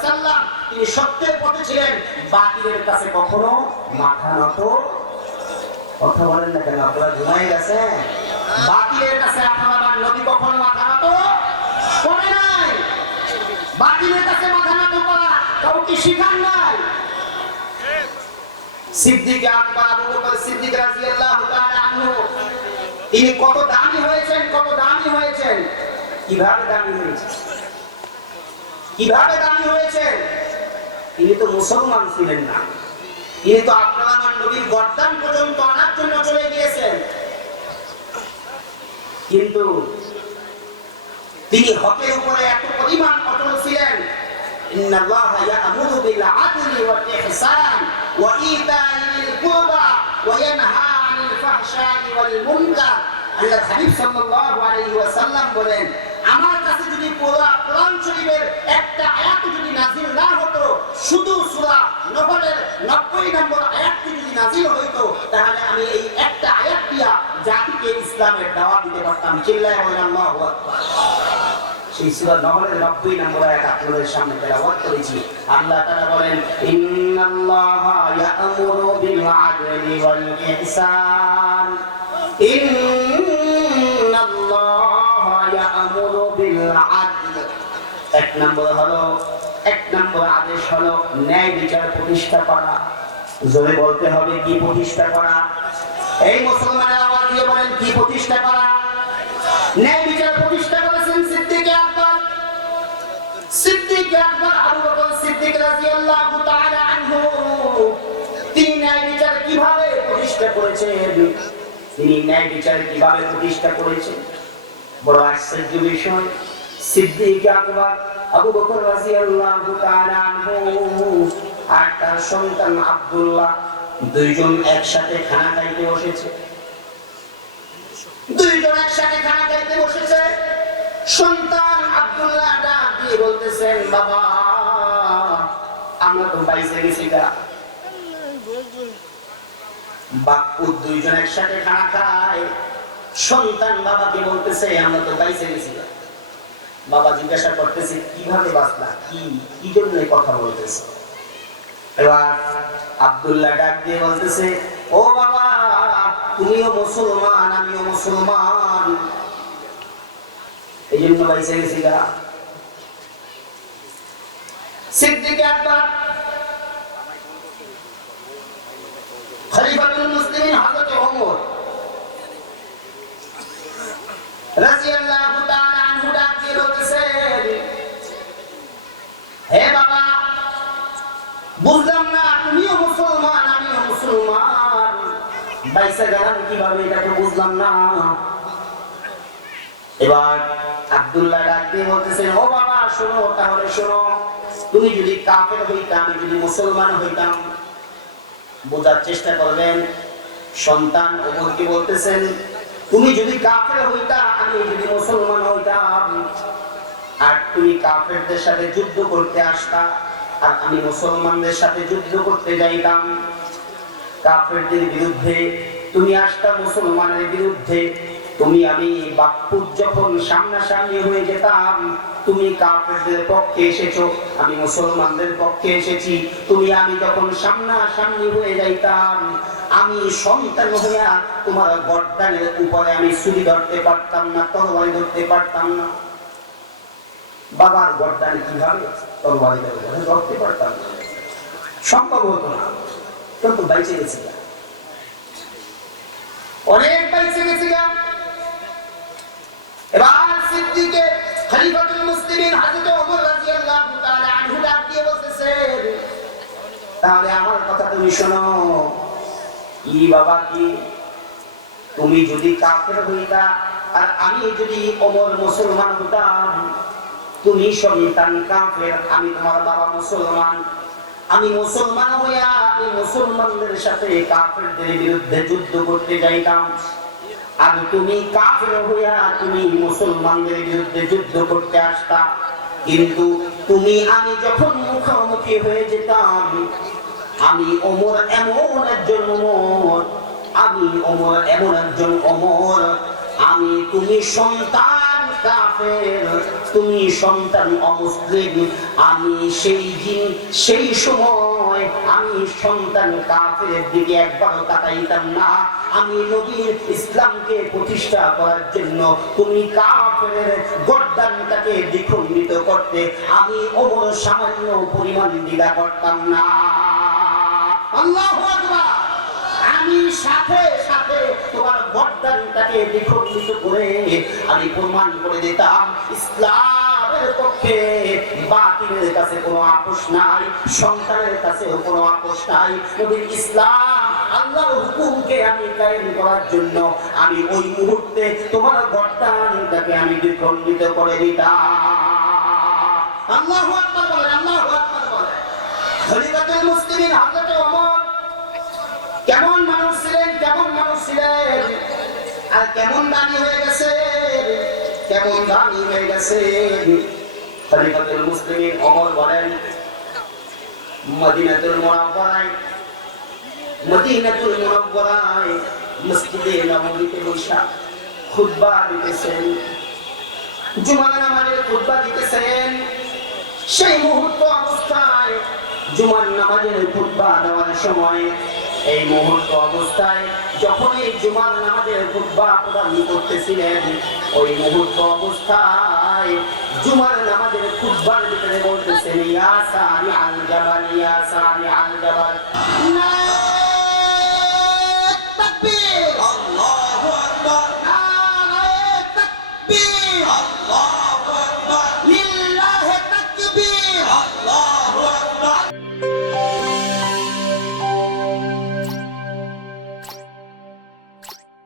ওয়াসাল্লাম তিনি সত্যের পথে ছিলেন। বাতিলের কাছে কখনো মাথা নত। কথা বলেন না কেন, আপনারা বাতিলের কাছে কখনো মাথা নত? করে নাই। বাতিলের কাছে মাথা নত করা কাউকে শিখান নাই। সিদ্দিক আকবর, আবু বকর সিদ্দিক রাদিয়াল্লাহু তাআলা আনহু, তিনি কত দামি হয়েছেন, কত দামি হয়েছেন। কীভাবে দামি হয়েছেন? কীভাবে দাবি হয়েছেন? তিনি তো মুসলমান ছিলেন না। তিনি তো আপনার আমার নবীর গরদান পর্যন্ত আনার জন্য চলে গিয়েছেন। কিন্তু তিনি হকের উপরে এত পরিমাণ অটল ছিলেন। বলেন, আমার কাছে যদি কোরআন শরীফের একটা আয়াত যদি নাজিল না হতো, শুধু সূরা নহলের 90 নম্বর আয়াতটি যদি নাজিল হইতো, তাহলে আমি এই একটা আয়াত দিয়া জাতিকে ইসলামের দাওয়াত দিতে পারতাম। চিল্লায় আল্লাহু আকবার। সেই সূরা নহলের 90 নম্বর আয়াত আপনাদের সামনে তেলাওয়াত করেছি। আল্লাহ তাআলা বলেন, ইন্নাল্লাহা ইয়া'মুরু বিল আদলি ওয়াল ইহসান। এক নম্বর হলো, এক নম্বর আদেশ হলো ন্যায় বিচার প্রতিষ্ঠা করা। জোরে বলতে হবে, কি প্রতিষ্ঠা করা? এই মুসলমানের আওয়াজ দিয়ে বলেন, কি প্রতিষ্ঠা করা? ন্যায় বিচার প্রতিষ্ঠা করেছেন সিদ্দিক আকবর। সিদ্দিক আকবর, আবু বকর সিদ্দিক রাদিয়াল্লাহু তাআলা আনহু। তিনি ন্যায় বিচার কীভাবে প্রতিষ্ঠা করেছেন? তিনি ন্যায় বিচার কীভাবে প্রতিষ্ঠা করেছেন? বড় আশ্চর্য বিষয়। সিদ্দিক আকবর আবু বকর রাদিয়াল্লাহু তাআলা আনহু আর তার সন্তান আব্দুল্লাহ দুইজন একসাথে খানা খাইতে বসেছে। দুইজন একসাথে খানা খাইতে বসেছে। সন্তান আব্দুল্লাহ ডাক দিয়ে বলতেছেন, বাবা, আমরা তো বাইসে গেছি গা। বাপু দুইজন একসাথে খানা খায়। সন্তান বাবাকে বলতেছে, আমরা তো বাইসে গেছি গা। বাবা জিজ্ঞাসা করতেছে, কীভাবে বাঁচলা? কি কি জন্য এই কথা বলতেছে? এবার আব্দুল্লাহ ডাক দিয়ে বলতেছে, ও বাবা, তুমিও মুসলমান, আমিও মুসলমান। এই জন্য বাইসে গেছি গা। সিদ্দিক আকবর খলিফাতুল মুসলিমিন হযরত ওমর রাদিয়াল্লাহু তাআলা আনহু ডাক দিয়ে বলতেছেন হে বাবা বুঝলাম না, তুমিও মুসলমান, আমিও মুসলমান। বাইসে গেলাম কীভাবে এটা তো বুঝলাম না। এবার আব্দুল্লাহ ডাক দিয়ে বলতেছেন ও বাবা, শোনো, তাহলে শোনো, তুমি যদি কাফের হইতা আমি যদি মুসলমান হইতাম, বোঝার চেষ্টা করবেন। সন্তান ওমরকে বলতেছেন, তুমি যদি কাফের হইতা, আমি যদি মুসলমান হইতাম, আর তুমি কাফেরদের সাথে যুদ্ধ করতে আসতা আমি মুসলমানদের সাথে যুদ্ধ করতে যাইতাম। কাফেরদের বিরুদ্ধে, তুমি আসতা মুসলমানের বিরুদ্ধে, তুমি আমি বাপ্পুর যখন সামনাসামনি হয়ে যেতাম, তুমি কাফেরদের পক্ষে এসেছ, আমি মুসলমানদের পক্ষে এসেছি। তুমি আমি যখন সামনাসামনি হয়ে যাইতাম, আমি সন্তান হইয়া তোমার গর্দানের উপরে আমি ছুরি ধরতে পারতাম না তরবারি ধরতে পারতাম না। বাবার গর্দান কীভাবে? ধরতে পারতাম। সম্ভব হতো না। কিন্তু বাইচে গেছিলাম। অনেক বাইচে গেছিলাম। এবার সিদ্দিকে খলিফাতুল মুসলিমিন হযরত ওমর রাদিয়াল্লাহু তাআলা আনহু ডাক দিয়ে বলতেছেন তাহলে আমার কথা তুমি শোনো। কি বাবা, কি? তুমি যদি কাফের হইতা আর আমি যদি ওমর মুসলমান হতাম তুমি সন্তান কাফের, আমি তোমার বাবা মুসলমান। আমি মুসলমান হইয়া আমি মুসলমানদের সাথে কাফেরদের বিরুদ্ধে যুদ্ধ করতে যাইতাম। আর তুমি কাফের হইয়া তুমি মুসলমানদের বিরুদ্ধে যুদ্ধ করতে আসতা। কিন্তু তুমি, আমি যখন মুখোমুখি হয়ে যেতাম, আমি ওমর এমন একজন ওমর, আমি ওমর এমন একজন ওমর, আমি তুমি সন্তান কাফের। তুমি সন্তান অমুসলিম আমি সেই দিন, সেই সময় আমি সন্তান কাফের দিকে একবার তাকাইতাম না। আমি নবীর ইসলামকে প্রতিষ্ঠা করার জন্য তুমি কাফের গর্দানটাকে দ্বিখণ্ডিত করতে আমি ওমর সামান্য পরিমাণ দ্বিধা করতাম না। আল্লাহু আমি সাথে দ্বিখণ্ডিত করে আমি প্রমাণ করে দিতাম, ইসলামের পক্ষে বাতিলের কাছে আপোষ নাই, সন্তানের কাছে আপোষ নাই। ইসলাম আল্লাহর হুকুমকে আমি কায়েম করার জন্য আমি ওই মুহূর্তে তোমার গর্দানটাকে আমি দ্বিখণ্ডিত করে দিতাম। কেমন মানুষ? আর কেমন দানি হয়ে গেছে? কেমন দানি হয়ে গেছে? খলিফাতুল মুসলিমিন ওমর বলেন, মদিনাতুল মুনাওয়ারায় মদিনাতুল মুনাওয়ারায় মসজিদে নববীতে খুতবা দিতেছেন। জুমা নামাজের খুতবা দিতেছেন। সেই মুহূর্ত অবস্থায় জুমার নামাজের খুতবা দেওয়ার সময় এই মুহূর্ত অবস্থায় যখন এই জুমার নামাজের খুতবা প্রদান করতেছিলেন, ওই মুহূর্ত অবস্থায় জুমার নামাজের খুতবার ভিতরে বলতেছেন, ইয়া সারি আল জাবাল, ইয়া সারি আল জাবাল। না, তাকবীর।